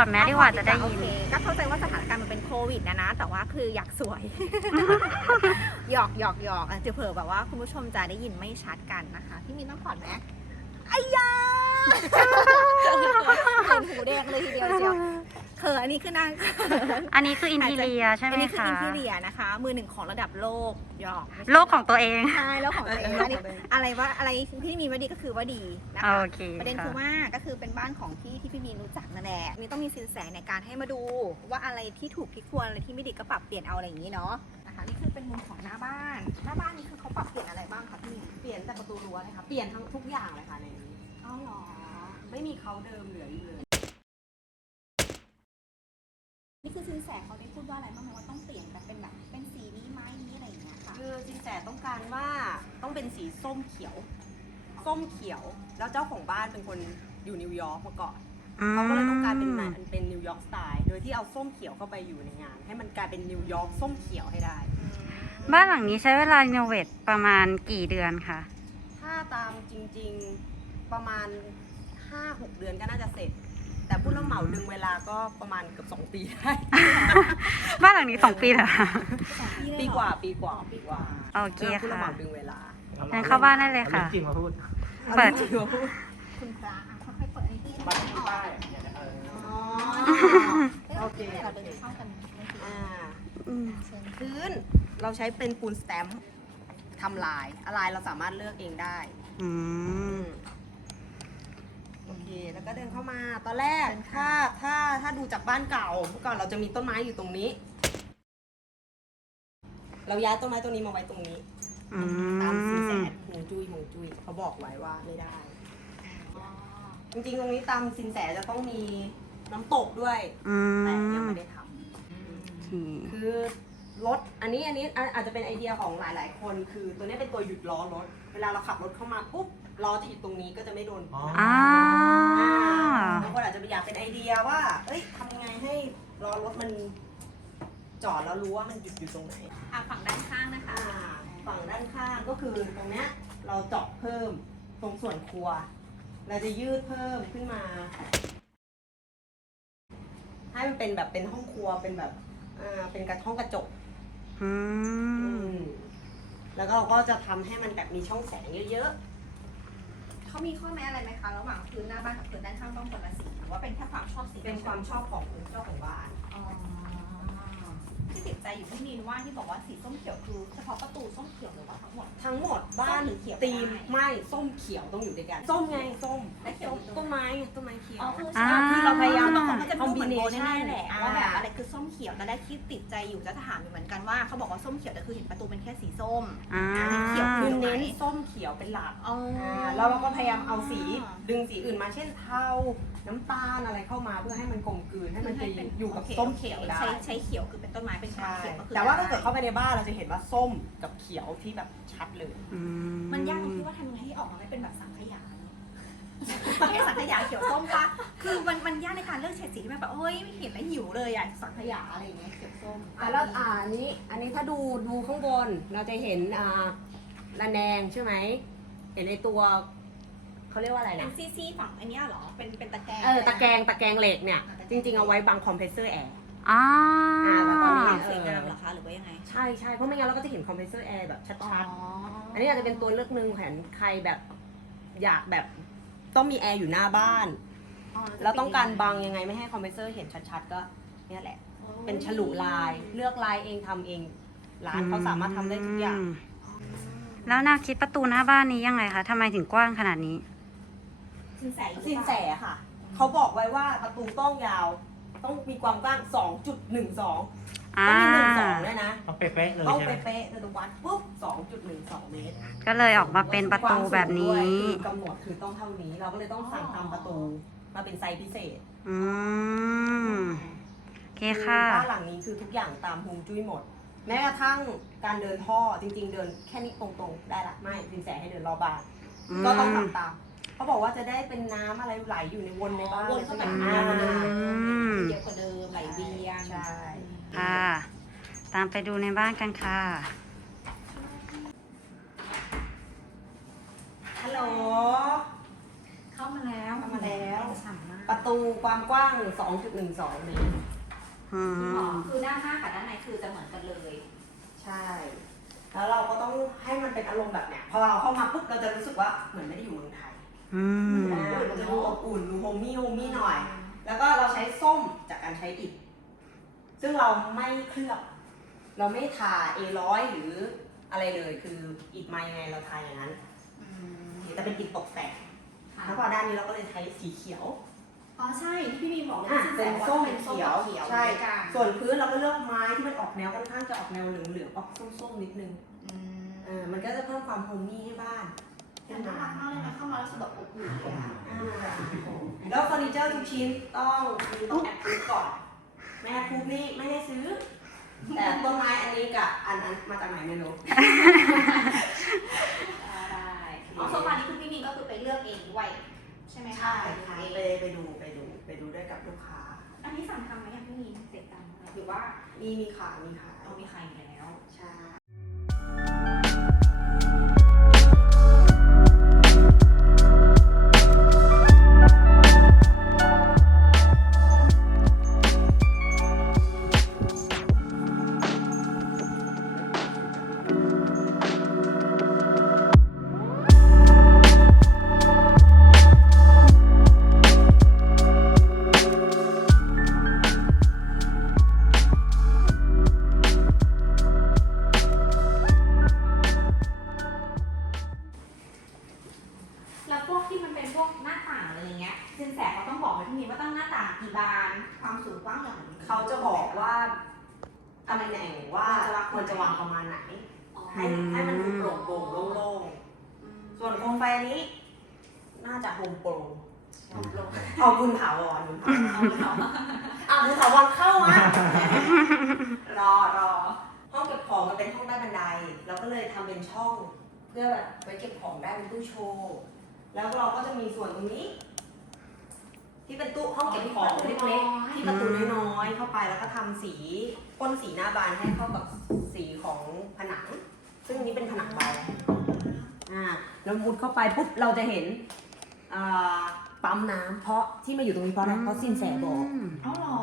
อดถอดแมสดีกว่าจะได้ยิน โอเคก็เข้าใจว่าสถานการณ์มันเป็นโควิดนะนะ แต่ว่าคืออยากสวย หยอกหยอกหยอกอะจะเผื่อแบบว่าคุณผู้ชมจะได้ยินไม่ชัดกันนะคะ พี่มีต้องถอดแมสไอ้ยาเป็นหูแดงเลยทีเดียวเชียว เขินอันนี้คือนางอันนี้คืออินทีเรียใช่ไหมอันนี้คือคะอินทีเรียนะคะ มือหนึ่งของระดับโลกหยอกไม่ใช่โลกของตัวเอง ใช่แล้วของตัวเองอันนี้อะไรว่าอะไรที่มีว่าดีก็คือว่าดีนะคะโอเคประเด็นคือค่ะว่าก็คือเป็นบ้านของพี่ที่พี่มีนรู้จักนั่นแหละนี่ต้องมีสินแสในการให้มาดู ว่าอะไรที่ถูกที่ควรอะไรที่ไม่ดีก็ปรับเปลี่ยนเอาอะไรอย่างนี้เนาะนะคะนี่คือเป็นมุมของหน้าบ้าน หน้าบ้านนี่คือเขาปรับเปลี่ยนอะไรบ้างคะพี่มีนเปลี่ยนแต่ประตูรั้วเลยค่ะเปลี่ยนทั้งทุกอย่างเลยค่ะในนี้อ๋อเหรอไม่มีเขาเดิมเหลืออยู่เลย นี่คือสินแสเขาได้พูดว่าอะไรบ้างไหมว่าต้องเปลี่ยนแบบเป็นแบบเป็นสีนี้ไหมนี้อะไรอย่างเงี้ยค่ะ คือสินแสต้องการว่าต้องเป็นสีส้มเขียว ส้มเขียวแล้วเจ้าของบ้านเป็นคนอยู่นิวยอร์กมาก่อนเขาก็เลยต้องการเป็นมันเป็นนิวยอร์กสไตล์โดยที่เอาส้มเขียวเข้าไปอยู่ในงาน ให้มันกลายเป็นนิวยอร์กส้มเขียวให้ได้ บ้านหลังนี้ใช้เวลารีโนเวทประมาณกี่เดือนคะถ้าตามจริง ๆประมาณ5-6เดือนก็น่าจะเสร็จ แต่ผู้รับเหมาดึงเวลาก็ประมาณเกือบ2ปีได้ บ้านหลังนี้สองปีแล้วค่ะสองเลยเหรอปีกว่าปีกว่าปีกว่าโอเคผู้รับค่ะเหมาดึงเวลางั้นเข้าบ้านได้เลยค่ะ อารื่องจริงมาพูดเปิดคุณพระอะค่อยๆเปิดให้พี่บ้านอที่อกป้ายเนี่ยเอออ๋อโอเคเราเดินเข้ากันไม่ผิดอ่า อืมเชิญพื้นเราใช้เป็นปูนสแตมป์ทำลาย อะไรเราสามารถเลือกเองได้ อืมโอ เคแล้วก็เดินเข้ามาตอนแรกถ้าถ้าถ้าดูจากบ้านเก่าเมื่อก่อนเราจะมีต้นไม้อยู่ตรงนี้ เราย้ายต้นไม้ต้นนี้มาไว้ตรงนี้ อืตามสินแสมหงจุ้ยหงจุ้ยเขาบอกไว้ว่าไม่ได้ จริงๆตรงนี้ตามสินแสจะต้องมีน้ำตกด้วย อืแต่ยังมไม่ได้ทโอเคำคือ รถอันนี้อันนี้อาอาจจะเป็นไอเดียของหลาย ๆ คน คือตัวนี้เป็นตัวหยุดล้อรถ เวลาเราขับรถเข้ามาปุ๊บล้อจะอยู่ตรงนี้ก็จะไม่โดนอ๋ออ่า บางคนอาจจะอยากเป็นไอเดียว่า เอ้ยทำยังไงให้ล้อรถมันจอดแล้วรู้ว่ามันหยุดอยู่ตรงไหน อะฝั่งด้านข้างนะคะ อ่าฝั่งด้านข้างก็คือตรงเนี้ยเราเจาะเพิ่มตรงส่วนครัว เราจะยืดเพิ่มขึ้นมา ให้มันเป็นแบบเป็นห้องครัวเป็นแบบอ่าเป็นกระห้องกระจก อืมแล้วก็เราก็จะทำให้มันแบบมีช่องแสงเยอะเขามีข้อแม้อะไรไหมคะ ระหว่างพื้นหน้าบ้านกับพื้นด้านข้างต้องคนละสีหรือว่าเป็นแค่ความชอบสีๆ เป็นความชอบของเจ้าของบ้านอ๋อ ที่ติดใจอยู่ที่มีนว่าที่บอกว่าสีส้มเขียวคือเฉพาะประตูส้มเขียวหรือว่าทั้งหมด ทั้งหมดบ้านส้มหรือเขียวตีมได้ ไม่ส้มเขียวต้องอยู่ด้วยกัน ส้มไงส้มและเขียวส้มต้นไม้ไงต้นไม้เขียวอ๋อคืออ่า คือเราพยายามบางคนก็จะคอมพูดบิเหมือนเนโบชั่นแน่ๆแหละอ่า ว่าแบบอะไรคือส้มเขียวแต่แรกที่ติดใจอยู่จะถามอยู่เหมือนกันว่าเขาบอกว่าส้มเขียวแต่คือเห็นประตูเป็นแค่สีส้ม อ่า เขียว คือตรงไหนเน้นส้มเขียวเป็นหลักอ๋ออ่าแล้วเราก็พยายามเอาสีดึงสีอื่นมาเช่นเทา น้ำตาลอะไรเข้ามาเพื่อให้มันกลมกลืนให้มันไปอยู่กับส้มเขียวได้ใช้ใช้เขียวคือเป็นต้นไม้เป็นความใช่เขียวก็คือแต่ว่าถ้าเกิดเข้าไปในบ้านเราจะเห็นว่าส้มกับเขียวที่แบบชัดเลยอืมันยากตรงที่ว่าทำยังไงให้ออกมาไม่เป็นแบบสังขยาเนอะไม่ใช่สังขยาเขียวส้มปะคือมันมันยากในการเลือกเฉดสีที่มันแบบเฮ้ยไม่เห็นแล้วหิวเลยอะสังขยาอะไรอย่างเงี้ยเขียวส้มอะแล้วอ่าอันนี้ อันนี้ถ้าดูดูข้างบนเราจะเห็นอ่าระแนงใช่ไหมเห็นในตัว เขาเรียกว่าอะไรเป็นะนซี่ซี่ฝั่งอันเนี้ยเหรอ เป็นเป็นตะแกรงเออตะแกรงตะแกรงเหล็กเนี่ย จริง ๆ เอาไว้บังคอมเพรสเซอร์แอร์ อ่าอ่าแต่ตอนนี้ สวยงามเหรอคะหรือว่ายังไงใช่ใช่เพราะไม่งั้นเราก็จะเห็นคอมเพรสเซอร์แอร์แบบชัดอ๋อๆอันนี้อาจจะเป็นตัวเลือกหนึ่งแผนใครแบบอยากแบบต้องมีแอร์อยู่หน้าบ้านแล้วต้องการบังยังไงไม่ให้คอมเพรสเซอร์เห็นชัดๆ ก็เนี่ยแหละ เป็นฉลุลายเลือกลายเองทำเอง ร้านเขาสามารถทำได้ทุกอย่าง มแล้วแนาคิดประตูหน้าบ้านนี้ยังไงคะทำไมถึงกว้างขนาดนี้ สินแสอยู่สินแสค่ะ เขาบอกไว้ว่าประตูต้องยาว ต้องมีความกว้าง 2.12อ่าต้องมี12ด้วยนะต้องเป๊ะๆเลยต้องใช่ไหมเป๊ะๆเลยวัดปุ๊บ 2.12 เมตรก็เลยออกมาเป็นประตูแบบนี้คือกำหนดคือต้องเท่านี้ เราก็เลยต้องสั่งทำประตูมาเป็นไซส์พิเศษอืมโอเคค่ะ บ้านหลังนี้คือทุกอย่างตามฮวงจุ้ยหมด แม้กระทั่งการเดินท่อจริง ๆ เดินแค่นี้ตรงๆ ได้ละไม่สินแสให้เดินรอบบ้านอืมก็ต้องทำตาม เขาบอกว่าจะได้เป็นน้ำอะไรไหลอยู่ในวนในบ้านวนเข้าไปลยข้างหน้าอ่าเดิมอืมเยอะกว่าเดิมไหลเวียนใช่ช่ค่ะ ตามไปดูในบ้านกันค่ะ ฮัลโหล เข้ามาแล้วเข้ามาแล้วฉ่ำมากประตูความกว้าง 2.12 เมตร อือ๋อมคือด้านหน้ากับด้านในคือจะเหมือนกันเลย ใช่ แล้วเราก็ต้องให้มันเป็นอารมณ์แบบเนี้ย พอเราเข้ามาปุ๊บเราจะรู้สึกว่าเหมือนไม่ได้อยู่เมืองไทย อืมอ่ามันจะดูอบอุ่นดูโฮมมี่โฮมมี่หน่อย แล้วก็เราใช้ส้มจากการใช้อิฐ ซึ่งเราไม่เคลือบ เราไม่ทาเอร้อยหรืออะไรเลยคืออิฐมายังไงเราทาอย่างนั้นอืมแต่เป็นอิฐตกแต่งค่ะแล้วพอด้านนี้เราก็เลยใช้สีเขียว อ๋อใช่ที่พี่บีบอกเลยอะที่เป็นแสดส้มว่าเป็นเขียวเขียวใช่ด้วยกันส่วนพื้นเราก็เลือกไม้ที่มันออกแนวค่อนข้างจะออกแนวเหลืองๆออกส้มๆนิดนึงอืมอ่ามันก็จะเพิ่มความโฮมมี่ให้บ้าน น่ารักมากเลยนะเข้ามาแล้วรู้สึกแบบอบอุ่นเลยอะแล้วเฟอร์นิเจอร์ทุกชิ้นต้องมีต้องแอดพูก่อนไม่แอดพูนี่ไม่ให้ซื้อ แต่ต้นไม้อันนี้กับอันอันมาจากไหนไม่รู้ ได้อ๋อโซฟานี้คือพี่บีก็คือไปเลือกเองด้วยใช่ไหมคะใช่ไปค่ะเลือกไปเองไปดูไปดูไปดูด้วยกับลูกค้า อันนี้สั่งทำไหมยังพี่บีเสร็จตังหรือว่ามีมีขายมีขายเอามีใครอยู่แล้ว ใช่ แล้วพวกที่มันเป็นพวกหน้าต่างอะไรอย่างเงี้ยสินแสเขาต้องบอกไหมพี่บีว่าต้องหน้าต่างกี่บาน ความสูงกว้างอย่างไรเขาจะบอกว่าตำแหน่งว่าควรจะวางประมาณไหนอ๋อให้ให้มันดูโปร่งโปร่งๆโล่งอืมๆส่วนโคมไฟนี้ น่าจะโฮมโปรลงลงเอาคุณถาวรคุณถาวรเอาคุณถาวรเอาคุณถาวรเข้ามา รอรอห้องเก็บของมันเป็นห้องใต้บันได เราก็เลยทำเป็นช่อง เพื่อแบบไว้เก็บของได้เป็นตู้โชว์ แล้วเราก็จะมีส่วนตรงนี้ ที่เป็นตู้ห้องเก็บของเล็กๆที่ประตูน้อยๆเข้าไปแล้วก็ทำสีพ่นสีหน้าบานให้เข้ากับสีของผนัง ซึ่งนี้เป็นผนังเบาอ่าแล้วมุดเข้าไปปุ๊บเราจะเห็นอ่าปั๊มน้ำเพราะที่มาอยู่ตรงนี้เพราะอะไรเพราะสินแสบอก อ๋อเหรอ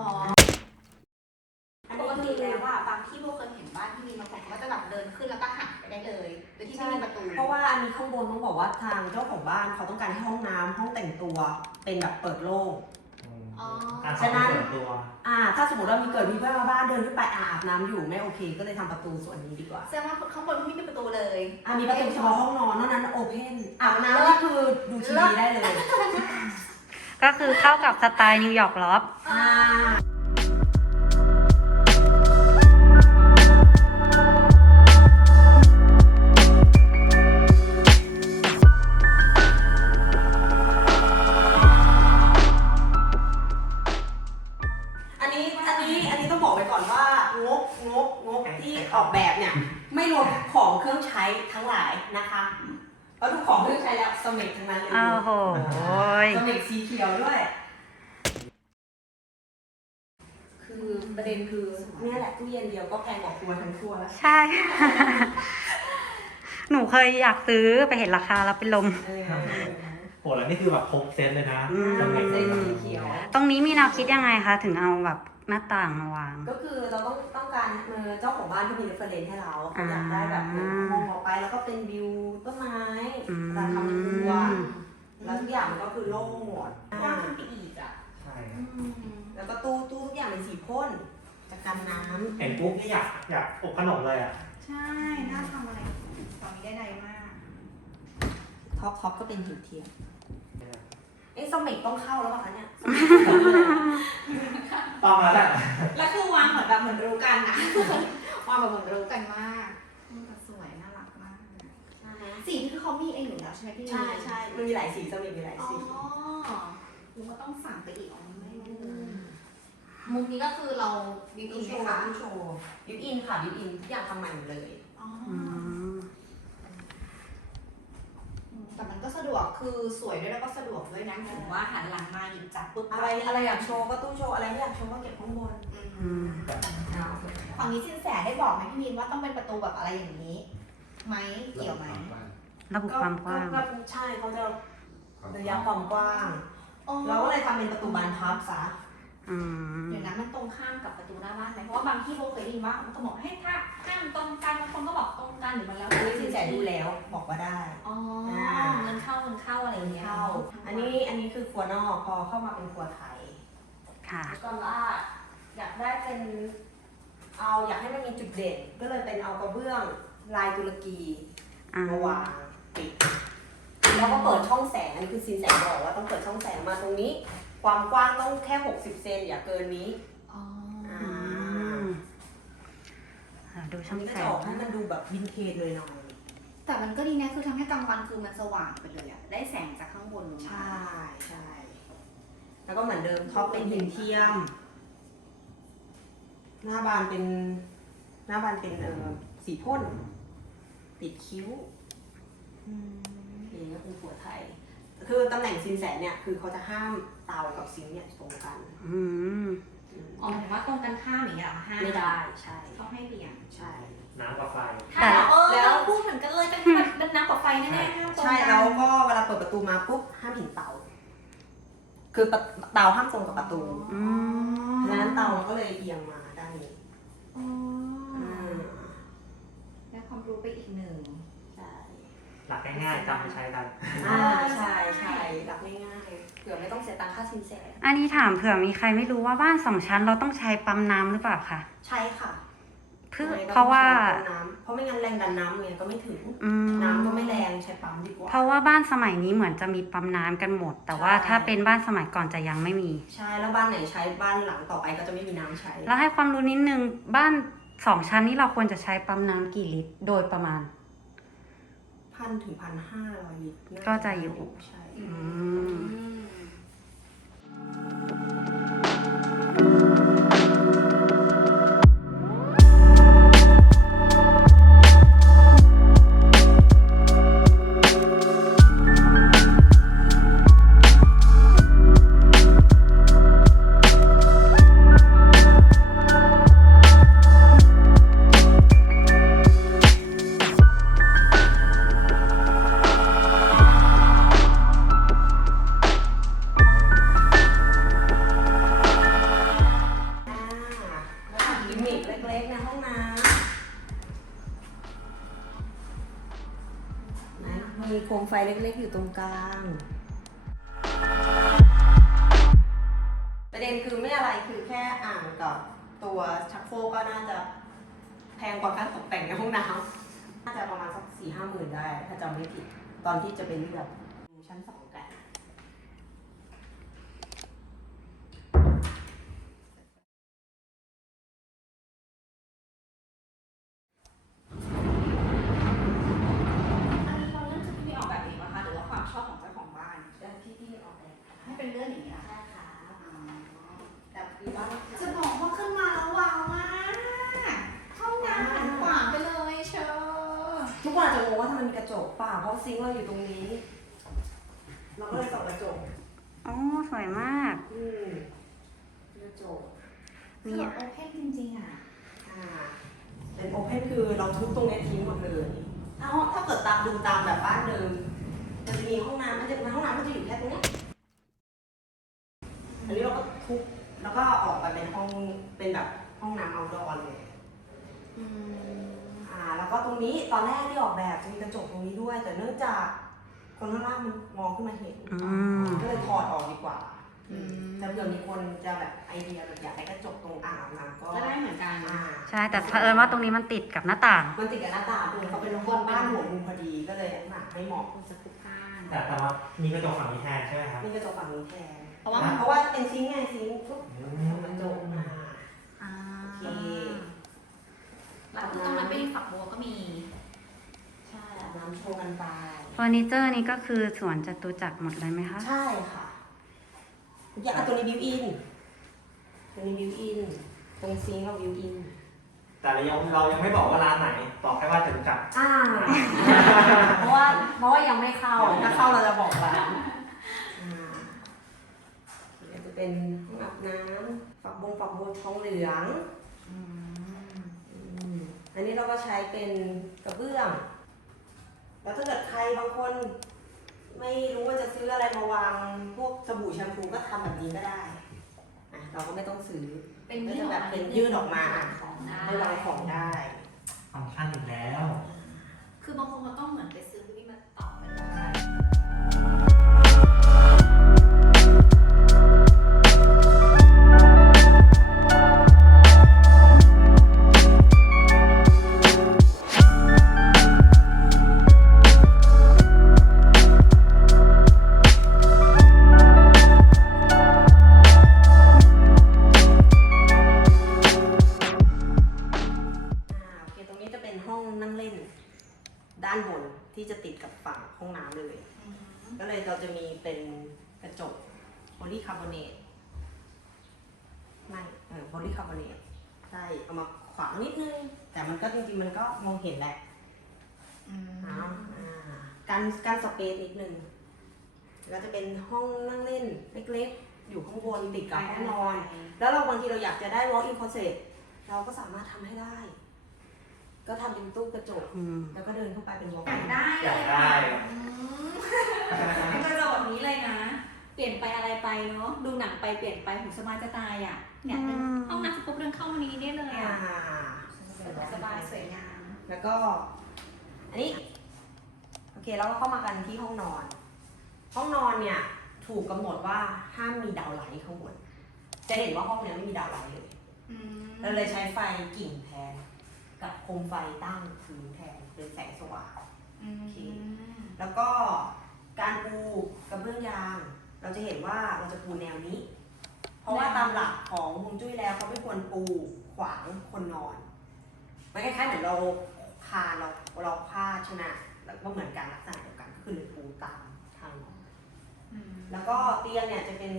อันปนี้กคือติแล้วว่าบางที่โบเคยเห็นบ้านที่มีบางคนเขาก็จะแบบเดินขึ้นแล้วก็หักไปได้เลย โดยที่ไม่มีประตู เพราะว่าอันนี้ข้างบนต้องบอกว่าทางเจ้าของบ้านเขาต้องการให้ห้องน้ำห้องแต่งตัวเป็นแบบเปิดโล่ง อ๋อการฉะนั้นเปิดตัวอ่า ถ้าสมมติว่ามีเกิดมีเพื่อนมาบ้านเดินขึ้นไปอาอาบน้ำอยู่ไม่โอเค ก็เลยทำประตูส่วนนี้ดีกว่าแสดงว่าข้างบนไม่มีประตูเลยอ่ามีประตูเฉพาะห้องนอนนอกนั้นโอเพนอาบน้ำนี่คือดูทีวีได้เลยก็คือเข้ากับสไตล์นิวยอร์กล็อบ อ่าอัน ไม่รวมของเครื่องใช้ทั้งหลายนะคะเพราะทุกของเครื่องใช้แล้วสมิธทั้งนั้นเลยอ้าวโหยสมิธสีเขียวด้วย คือประเด็นคือเนี่ยแหละตู้เย็นเดียวก็แพงกว่าครัวทั้งครัวแล้วใช่ หนูเคยอยากซื้อไปเห็นราคาแล้วเป็นลม เออ โหแล้วนี่คือแบบครบเซตเลยนะอืมสมิธสีเขียว ตรงนี้มีแนวคิดยังไงคะ ถึงเอาแบบหน้าต่างมาวาง ก็คือเราต้องต้องการเออเจ้าของบ้านที่มีเรฟเฟรนซ์ให้เราเขาอยากได้แบบเหมือนมองออกไปแล้วก็เป็นวิวต้นไม้อืมเราทำครัวแล้วทุกอย่างมันก็คือโล่งหมดกว้างขึ้นไปอีกอะ ใช่แล้วก็ตู้ตู้ทุกอย่างเป็นสีพ่นจากกันน้ำเห็นปุ๊บนี่อยากอยากอบขนมเลยอะ ใช่ น่าทำอะไรตอนนี้ได้ใดมากท็อปท็อปก็เป็นหินเทียม เอ้สมิธต้องเข้าแล้วป่ะคะเนี่ยต้องแล้วแหละแล้วคือวางเหมือนแบบเหมือนรู้กันนะ วางแบบเหมือนรู้กันมากอืมแต่สวยน่ารักมาก สีนี่คือเขามีเองอยู่แล้วใช่ไหมพี่ใช่ใช่มันมีหลายสีสมิธมีหลายอ๋อสีคือว่าต้องสั่งไปอีกอ๋อไม่ไม่เลยมุมนี้ก็คือเราบิวยูอินโชไหมว์คะยูโชว์ยูอินค่ะยูอินทุกอย่างทำใหม่หมดเลย อ๋ออืม แต่มันก็สะดวกคือสวยด้วยแล้วก็สะดวกด้วยนะถึงว่าหันหลังมาหยิบจับปุ๊บอะไรอะไรอยากโชว์ก็ตู้โชว์อะไรไม่อยากโชว์ก็เก็บข้างบนอืมอือืมเอาฝั่งนี้สินแสได้บอกไหมพี่มีนว่าต้องเป็นประตูแบบอะไรอย่างนี้ไหมเกี่ยวไหมระบุความกว้างก็ก็ใช่เขาจะระยะความกว้างอ๋อเราก็เลยทำเป็นประตูบานพับซะอืม เดี๋ยวนั้นมันตรงข้ามกับประตูหน้าบ้านไหมเพราะว่าบางที่โบเคยได้ยินว่ามันก็บอกให้ถ้าห้ามตรงกันบางคนก็บอกตรงกันหรือมันแล้วอันนี้สินแสดูแล้วบอกว่าได้ อ๋อเงินเข้าเงินเข้าอะไรอย่างเงี้ยเข้า อันนี้อันนี้คือครัวนอกพอเข้ามาเป็นครัวไทยค่ะแล้วก็ลาดอยากได้เป็นเอาอยากให้มันมีจุดเด่น ก็เลยเป็นเอากระเบื้องลายตุรกีอ่ามาวางปิดแล้วก็เปิดช่องแสงอันนี้คือสินแสบอกว่าต้องเปิดช่องแสงมาตรงนี้ ความกว้างต้องแค่ 60 เซนอย่าเกินนี้อ๋ออ่าอืมอ่าดูอัช่อนงนี้ก็แสจะองอกให้มันดูแบบวินเทจเลยหน่อยแต่มันก็ดีนะคือทำให้กลางวันคือมันสว่างไปเลยอะได้แสงจากข้างบนลงมา ใช่ใช่แล้วก็เหมือนเดิมท็อปเป็นหินเทียม หน้าบานเป็น หน้าบานเป็นเอ่อสีพ่น ติดคิ้วอืมนี่ก็คือหัวไทย คือตำแหน่งซินแสเนี่ย คือเขาจะห้าม เตากับซิงค์เนี่ยตรงกันอืมอืมอ๋อหมายถึงว่าตรงกันข้ามอย่างเงี้ยเหรอห้ามไม่ได้ใช่ต้องให้เบี่ยงใช่ น้ำกับไฟ แต่ถ้าเออแล้วเราพูดเหมือนกันเลยกันมันน้ำกับไฟแน่ๆห้ามตรงใช่กันแล้วก็เวลาเปิดประตูมาปุ๊บห้ามเห็นเตา คือประเตาห้ามตรงกับประตูอืมดังนั้นเตาก็เลยเอียงมาด้านนี้อ๋ออ่าได้ความรู้ไปอีกหนึ่ง ใช่หลักง่ายๆจำไปใช้กัน อ่าใช่ใช่หลักง่ายๆเผื่อไม่ต้องเสียตังค่าซินแสอันนี้ถามเผื่อมีใครไม่รู้ว่าบ้านสองชั้นเราต้องใช้ปั๊มน้ำหรือเปล่าคะใช่ค่ะเพื่อยังไงก็เพราะว่าต้องใช้น้ำเพราะไม่งั้นแรงดันน้ำเนี่ยก็ไม่ถึง อืม น้ำก็ไม่แรงใช้ปั๊มดีกว่า เพราะว่าบ้านสมัยนี้เหมือนจะมีปั๊มน้ำกันหมด แต่ว่าใช่ ถ้าเป็นบ้านสมัยก่อนจะยังไม่มี ใช่แล้วบ้านไหนใช้บ้านหลังต่อไปก็จะไม่มีน้ำใช้ แล้วให้ความรู้นิดนึงบ้านสองชั้นนี้เราควรจะใช้ปั๊มน้ำกี่ลิตร โดยประมาณ พันถึงพันห้าร้อยลิตรน่าก็จะอยู่ ใช่อืมอ่า ไฟเล็กๆ อยู่ตรงกลาง ประเด็นคือไม่อะไรคือแค่อ่างกับตัวชักโครกก็น่าจะแพงกว่าการตกแต่งในห้องน้ำน่าจะประมาณสักสี่ห้าหมื่นได้ ถ้าจำไม่ผิดตอนที่จะไปเลือกชั้นสองกัน อันนี้เราเลือกที่ออกแบบเองนะคะหรือว่าความชอบของเจ้าของบ้าน แล้วที่ที่ออกแบบ ให้เป็นเรื่องอย่างนี้นะใช่ค่ะแต่ดีว่าจะบอกว่าขึ้นมาแล้วว้าวมากห้องน้ำหันขวางไปเลยเชอทุกคนอาจจะงงว่าทำไมมีกระจกเปล่าเพราะซิงค์เราอยู่ตรงนี้ เราก็เลยส่องกระจกอ๋อสวยมาก อืมกระจกคือแบบโอเพนจริงๆอะอ่าเป็นโอเพนคือเราทุบตรงนี้ทิ้งหมดเลยถ้าห้องถ้าเกิดตามดูตามแบบบ้านเดิมมันจะมีห้องน้ำมันจะห้องน้ำมันจะอยู่แค่ตรงเนี้ย อันนี้เราก็ทุบแล้วก็ออกไปเป็นห้องเป็นแบบห้องน้ำเอาดอเลย อืมอ่า แล้วก็ตรงนี้ตอนแรกที่ออกแบบจะมีกระจกตรงนี้ด้วย แต่เนื่องจากคนข้างล่างมันมองขึ้นมาเห็น อืม ก็เลยถอดออกดีกว่าอืมแต่เผื่อมีคนจะแบบไอเดียแบบอยากได้กระจกตรงอ่างน้ำก็ก็ได้เหมือนกัน อ่าใช่แต่เผอิญว่าตรงนี้มันติดกับหน้าต่าง มันติดกับหน้าต่างด้วยเขาเป็นคนบ้านหัวมุมพอดีก็เลยหนักไม่เหมาะคุณจะทุกข้างแต่แต่ว่ามีกระจกฝั่งนี้แทนใช่ไหมครับ มีกระจกฝั่งนี้แทน เพราะว่าเพราะว่าเป็นซิงค์ไงซิงค์ทุกอืกระจกมอ่าอ่าโอเค แล้วตรงนั้นเป็นฝักบัวก็มี ใช่อาบน้ำโชว์กันไป เฟอร์นิเจอร์นี้ก็คือสวนจตุจักรหมดเลยไหมคะ ใช่ค่ะอย่างอะตัวนี้บิวอิน ตัวนี้บิวอินตรงซิงค์เราบิวอิน แต่เรายังเรายังไม่บอกว่าร้านไหนบอกแค่ว่าจะรู้จัก อ่า เพราะว่าเพราะว่ายังไม่เข้า ถ้าเข้าเราจะบอกร้านอ่า เป็นห้องอาบน้ำฝักบงฝักบัวทองเหลืองอืมอืมอันนี้เราก็ใช้เป็นกระเบื้อง แล้วถ้าเกิดใครบางคน ไม่รู้ว่าจะซื้ออะไรมาวางพวกสบู่แชมพูก็ทำแบบนี้ก็ได้อะเราก็ไม่ต้องซื้อเป็นก็ยืจะดแบบเป็นยืดออกมาของได้ให้วางของได้ ลีคาร์บอเนตไม่เออโพลีคาร์บอเนตใช่เอามาขวางนิดนึง แต่มันก็จริงๆมันก็มองเห็นแหละอืมอ่าการการสเปซนิดนึงแล้วจะเป็นห้องนั่งเล่นเล็กๆ อยู่ข้างบนติดกับห้องนอน แล้วเราบางทีเราอยากจะได้ walk in closet เราก็สามารถทำให้ได้ ก็ทำเป็นตู้กระจก อืม แล้วก็เดินเข้าไปเป็น walk อยาก in ได้อยากได้ อืมเป็นกระโดดนี้เลยนะ เปลี่ยนไปอะไรไปเนาะดูหนังไปเปลี่ยนไปหูสบายจะตายอะเนี่ยเดินอืมห้องน้ำปุ๊บเดินเข้ามานี้ได้เลยอ่าอะสบายสวยงาม แล้วก็ อันนี้ โอเคเราก็เข้ามากันที่ห้องนอน ห้องนอนเนี่ยถูกกำหนดว่าห้ามมีดาวไลท์ข้างบน จะเห็นว่าห้องเนี้ยไม่มีดาวไลท์เลยอืมเราเลยใช้ไฟกิ่งแทน กับโคมไฟตั้งพื้นแทนเป็นแสงสว่างอืมโอเคแล้วก็การปูกระเบื้องยาง เราจะเห็นว่าเราจะปูแนวนี้ เพราะว่าตามหลักของฮวงจุ้ยแล้วเขาไม่ควรปูขวางคนนอน มันคล้ายๆเหมือนเราคานเราเราพาดใช่ไหมแล้วก็เหมือนกันลักษณะเดียวกันก็คือเลยปูตามทางนอนอืมแล้วก็เตียงเนี่ยจะเป็น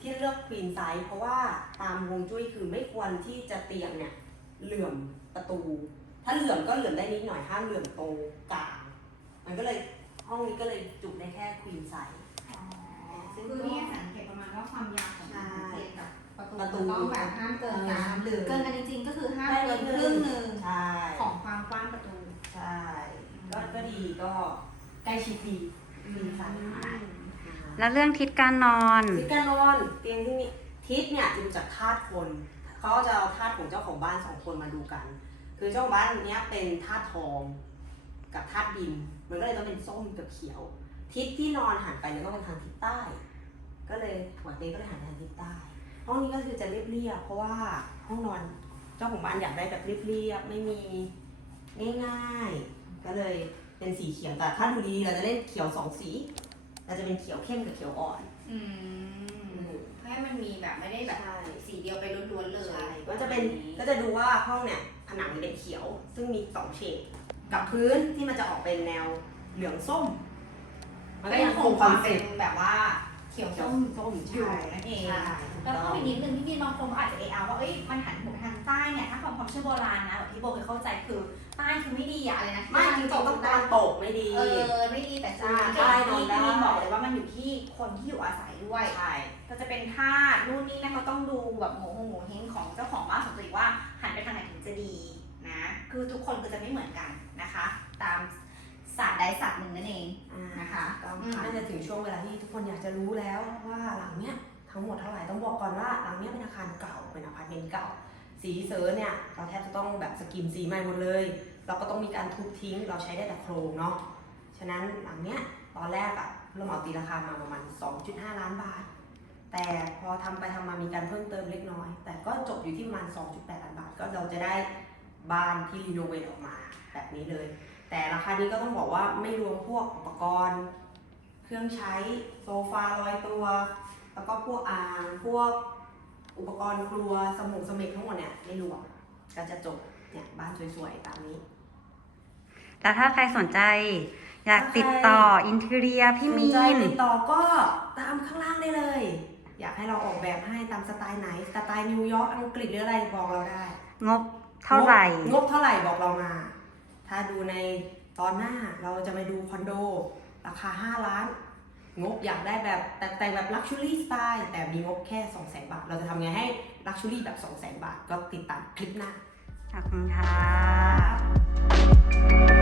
ที่เลือกควีนไซส์เพราะว่าตามฮวงจุ้ยคือไม่ควรที่จะเตียงเนี่ยเหลื่อมประตู ถ้าเหลื่อมก็เหลื่อมได้นิดหน่อยห้ามเหลื่อมตรงกลางมันก็เลยห้องนี้ก็เลยจุได้แค่ควีนไซส์ อ๋อคือเนี่ยสังเกตประมาณว่าความยาวของใช่เตียงกับประตูประตูต้องแบบห้ามเกินกันห้ามเกินเกินกันจริงๆก็คือห้ามได้เกินินดครึ่งหนึ่งใช่ของความกว้างประตูใช่ก็ก็ดีก็ใกล้ชิดดีควีนไซส์นะคะแล้วเรื่องทิศการนอน ทิศการนอนเตียงที่นี่ทิศเนี่ยจะดูจากธาตุคนเขาก็จะเอาธาตุของเจ้าของบ้านสองคนมาดูกัน คือเจ้าของบ้านเนี้ยเป็นธาตุทอง กับธาตุดิน มันก็เลยต้องเป็นส้มกับเขียว ทิศที่นอนหันไปเนี่ยต้องเป็นทางทิศใต้ ก็เลยหัวเตียงก็เลยหันไปทางทิศใต้ ห้องนี้ก็คือจะเรียบๆเพราะว่าห้องนอนเจ้าของบ้านอยากได้แบบเรียบๆไม่มีง่ายๆ ก็เลยเป็นสีเขียวแต่ถ้าดูดีๆเราจะเล่นเขียวสองสีเราจะเป็นเขียวเข้มกับเขียวอ่อนอืมให้มันมีแบบไม่ได้แบบใช่สีเดียวไปล้วนๆเลยใช่ก็จะเป็นก็จะดูว่าห้องเนี่ยผนังเป็นเขียว ซึ่งมีสองเฉดกับพื้นที่มันจะออกเป็นแนวเหลืองส้ม มันก็ยังคงคอนเซ็ปต์แบบว่าเขียวเขียวส้มส้มอยู่ใช่นั่นเองใช่แล้วก็มีนิดนึงที่พี่บางคนก็อาจจะเออาว่าเอ้ยมันหันหัวไปทางใต้เนี่ยถ้าความความเชื่อโบราณนะแบบที่โบเคยเข้าใจคือใต้คือไม่ดีอะอะไรนะไม่จริงๆต้องตะวันตกไม่ดีเออไม่ดีแต่คือใช่นอนที่ได้พี่บอกเลยว่ามันอยู่ที่คนที่อยู่อาศัยด้วยใช่ก็จะเป็นท่านู่นนี่นั่นเขาต้องดูแบบโหโหโหเฮงของเจ้าของบ้านของตัวเองว่าหันไปทางไหนถึงจะดีนะ คือทุกคนก็จะไม่เหมือนกันนะคะ ตาม ศาสตร์ใดศาสตร์หนึ่งนั่นเองอ่านะคะก็อืมน่าจะถึงช่วงเวลาที่ทุกคนอยากจะรู้แล้วว่าหลังเนี้ยทั้งหมดเท่าไหร่ต้องบอกก่อนว่าหลังเนี้ยเป็นอาคารเก่าเป็นอพาร์ตเมนต์เก่า สีเซอร์เนี่ยเราแทบจะต้องแบบสกิมสีใหม่หมดเลย เราก็ต้องมีการทุบทิ้ง เราใช้ได้แต่โครงเนาะฉะนั้นหลังเนี้ยตอนแรกอะเราเหมาตีราคามาประมาณ 2.5 ล้านบาท แต่พอทำไปทำมามีการเพิ่มเติมเล็กน้อย แต่ก็จบอยู่ที่ประมาณ 2.8 ล้านบาท ก็เราจะได้บ้านที่รีโนเวทออกมาแบบนี้เลย แต่ราคานี้ก็ต้องบอกว่าไม่รวมพวกอุปกรณ์ เครื่องใช้โซฟาลอยตัว แล้วก็พวกอ่างพวกอุปกรณ์ครัวสมุนสมิกทั้งหมดเนี่ยไม่รวมก็จะจบเนี่ยบ้านสวยๆตามนี้แล้วถ้าใครสนใจ อยากติดต่ออินเทเรียพี่มีสนใจนติดต่อก็ตามข้างล่างได้เลย อยากให้เราออกแบบให้ตามสไตล์ไหนสไตล์นิวยอร์กอังกฤษหรืออะไรบอกเราได้ งบเท่าไหร่ งบงบเท่าไหร่บอกเรามา ถ้าดูในตอนหน้าเราจะไปดูคอนโด ราคา 5 ล้าน งบอยากได้แบบแต่แต่งแบบลักชัวรี่สไตล์แต่มีงบแค่ 2 0 0 0 0 0บาท เราจะทำไงให้ลักชัวรี่แบบ 2 0 0 0 0 0บาท ก็ติดตามคลิปหน้าขอบคุณค่ะ